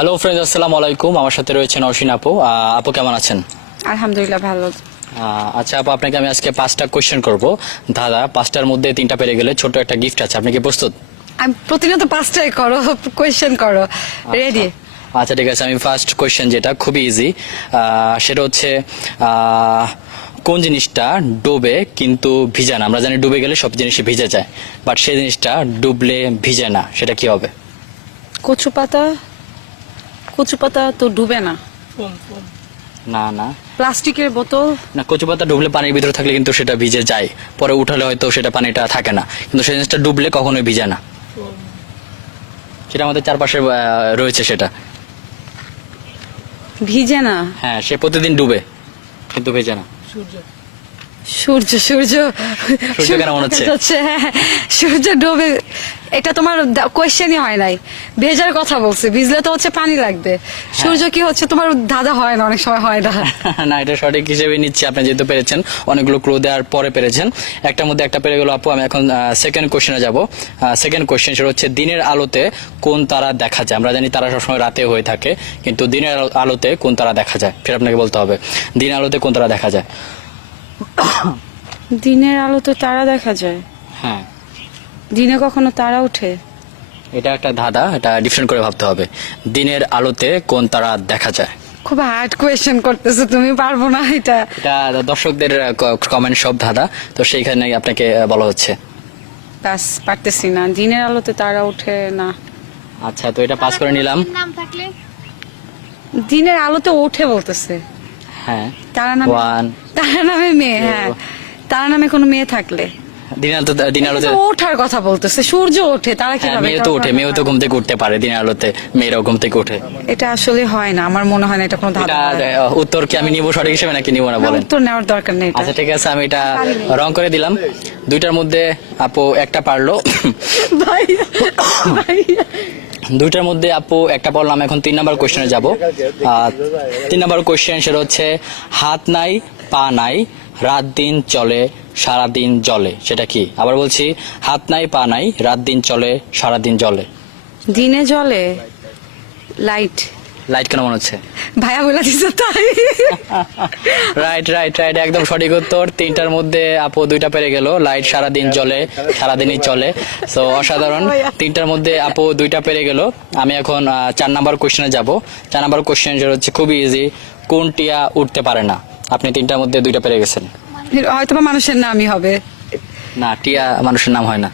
Hello friends আসসালামু আলাইকুম। আমার সাথে রয়েছেন অসিন আপু। আপু কেমন আছেন? আলহামদুলিল্লাহ ভালো আচ্ছা আপু আপনাকে আমি আজকে পাঁচটা কোয়েশ্চেন করব। দাদা পাঁচটার মধ্যে তিনটা পেরে গেলে ছোট একটা গিফট আছে। আপনি কি প্রস্তুত? আমি প্রতিনিয়ত পাঁচটাই করো কোয়েশ্চেন করো। রেডি আচ্ছা ঠিক আছে আমি ফার্স্ট কোয়েশ্চেন যেটা খুবই ইজি সেটা হচ্ছে কোন জিনিসটা ডুবে কিন্তু ভিজে না? আমরা জানি ডুবে গেলে সব জিনিসই ভিজে যায় বাট সেই জিনিসটা ডুবলে ভিজে না সেটা কি হবে? কচু পাতা কচু পাতা তো ডুবে না? না না। প্লাস্টিকের বোতল? না কচু পাতা ডুবলে পানির ভিতরে থাকলে কিন্তু সেটা ভিজে যায়। পরে উঠালে হয়তো সেটা পানিটা থাকে না। কিন্তু সেই জিনিসটা ডুবলে কখনোই ভিজে না। সেটা আমাদের চারপাশে রয়েছে সেটা। ভিজে না? হ্যাঁ সে প্রতিদিন ডুবে কিন্তু ভেজে না। সূর্য। সূর্য সূর্য। হচ্ছে? হচ্ছে হ্যাঁ, সূর্য ডুবে এটা তোমার কোয়েশ্চেনই হয় নাই। ভেজার কথা বলছে ভিজলে তো হচ্ছে পানি লাগবে। সূর্য কি হচ্ছে তোমার দাদা হয় না অনেক সময় হয় না। না এটা সঠিক হিসেবে নিচ্ছি আপনি যেহেতু পেরেছেন অনেকগুলো ক্লু দেওয়ার পরে পেরেছেন। একটার মধ্যে একটা পেরে গেল আপু আমি এখন সেকেন্ড কোশ্চেনে যাব। সেকেন্ড কোশ্চেন সেটা হচ্ছে দিনের আলোতে কোন তারা দেখা যায়? আমরা জানি তারা সবসময় রাতে হয়ে থাকে কিন্তু দিনের আলোতে কোন তারা দেখা যায়? সেটা আপনাকে বলতে হবে। দিনের আলোতে কোন তারা দেখা যায়? দিনের আলো তো তারা দেখা যায়। হ্যাঁ। দিনে কখনো তারা ওঠে? এটা একটা ধাঁধা এটা ডিফারেন্ট করে ভাবতে হবে। দিনের আলোতে কোন তারা দেখা যায়? খুব হার্ড কোয়েশ্চেন করতেছো তুমি পারব না এটা। এটা দর্শকদের কমেন্ট সব ধাঁধা তো সেইখানে আপনাকে বলা হচ্ছে। বাস পারতেছি না। দিনের আলোতে তারা ওঠে না। আচ্ছা তো এটা পাস করে নিলাম। নাম থাকলে? দিনের আলোতে ওঠে বলতেছে। হ্যাঁ। তারা নামে তারা নামে মেয়ে হ্যাঁ। তারা নামে কোনো মেয়ে থাকলে। দিনের আলোতে ওঠার কথা বলতেছে সূর্য ওঠে তারা হ্যাঁ কীভাবে মেয়ে তো উঠে মেয়েও তো ঘুম থেকে উঠতে পারে দিনের আলোতে মেয়েরাও ঘুম থেকে উঠে এটা আসলে হয় না আমার মনে হয় না এটা কোনো উত্তর কি আমি নিব সঠিক হিসেবে নাকি নিব না না, বলেন? উত্তর নেওয়ার দরকার নেই আচ্ছা ঠিক আছে আমি এটা রং করে দিলাম। দুইটার মধ্যে আপু একটা পারল। ভাই ভাই। দুইটার মধ্যে আপু একটা পড়লাম এখন তিন নাম্বার কোয়েশ্চেনে যাব। তিন নাম্বার কোয়েশ্চেন সেটা হচ্ছে, হাত নাই, পা নাই, রাত দিন চলে, সারা দিন জলে সেটা কি? আবার বলছি, হাত নাই, পা নাই, রাত দিন চলে, সারা দিন জলে দিনে জলে লাইট লাইট কেন মনে হচ্ছে ভাইয়া বলে দিছে তাই। রাইট রাইট রাইট একদম সঠিক উত্তর। তিনটার মধ্যে আপু দুইটা পেরে গেল। লাইট সারা দিন চলে সারাদিনই চলে। তো অসাধারণ। তিনটার মধ্যে আপু দুইটা পেরে গেল। আমি এখন চার নাম্বার কোশ্চেনে যাব। চার নাম্বার কোশ্চেন যেটা হচ্ছে খুবই ইজি কোন টিয়া উঠতে পারে না? আপনি তিনটার মধ্যে দুইটা পেরে গেছেন। হয়তো মানুষের নামই হবে। না টিয়া মানুষের নাম হয় না।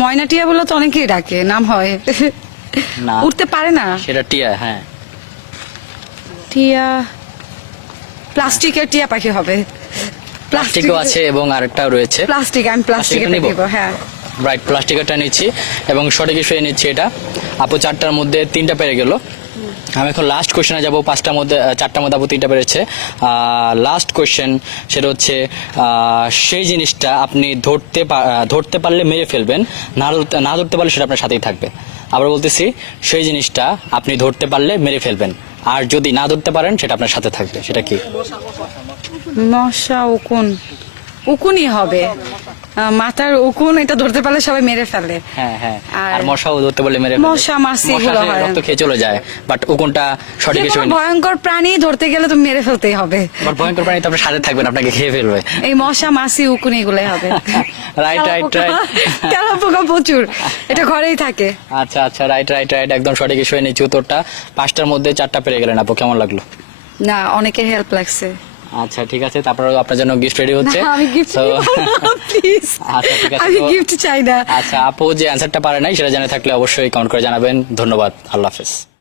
ময়না টিয়া বলে তো অনেকেই ডাকে নাম হয়। না। উঠতে পারে না? সেটা টিয়া হ্যাঁ। টিয়া প্লাস্টিকের টিয়া পাখি হবে। প্লাস্টিকও আছে এবং আরেকটাও রয়েছে। প্লাস্টিক আমি প্লাস্টিকের প্লাস্টিকটা নিবো? হ্যাঁ। রাইট প্লাস্টিকেরটা নিচ্ছি এবং সঠিক হিসেবে নিচ্ছি এটা। আপু চারটার মধ্যে তিনটা পেরে গেল। আমি এখন লাস্ট কোশ্চেনে যাব পাঁচটার মধ্যে চারটার মধ্যে আপু তিনটা পেরেছে। লাস্ট কোশ্চেন সেটা হচ্ছে আহ, সেই জিনিসটা আপনি ধরতে ধরতে পারলে মেরে ফেলবেন না ধরতে পারলে সেটা আপনার সাথেই থাকবে। আবার বলতেছি, সেই জিনিসটা আপনি ধরতে পারলে মেরে ফেলবেন। আর যদি না ধরতে পারেন, সেটা আপনার সাথে থাকবে। সেটা কি? মশা, উকুন। উকুনই হবে। মাথার উকুন এটা ধরতে পারলে সবাই মেরে ফেলে। হ্যাঁ হ্যাঁ। আর- মশাও ধরতে পারলে মেরে। মশা, মাছি এগুলো হয়। রক্ত খেয়ে চলে যায় বাট ওকনটা সঠিক যে হিসেবে কোনো ভয়ঙ্কর প্রাণী ধরতে গেলে তো মেরে ফেলতেই হবে। বাট ভয়ঙ্কর প্রাণী তো আপনার সাথে থাকবেন আপনাকে খেয়ে ফেলবে। এই মশা মাছি উকুন এগুলাই হবে। রাইট রাইট রাইট তেলা পোকা প্রচুর। এটা ঘরেই থাকে। আচ্ছা আচ্ছা রাইট রাইট রাইট একদম সঠিক হিসেবে নিচ্ছি উত্তরটা পাঁচটার মধ্যে চারটা পেরে গেলেন আপু কেমন লাগল? না অনেকের হেল্প লাগছে। আচ্ছা ঠিক আছে তারপর আপনার জন্য গিফট রেডি হচ্ছে। আমি গিফট প্লিজ আচ্ছা ঠিক আছে আমি গিফট চাই না। আচ্ছা আপু যে অ্যানসারটা পারে নাই সেটা জেনে থাকলে অবশ্যই কমেন্ট করে জানাবেন। ধন্যবাদ আল্লাহ হাফেজ।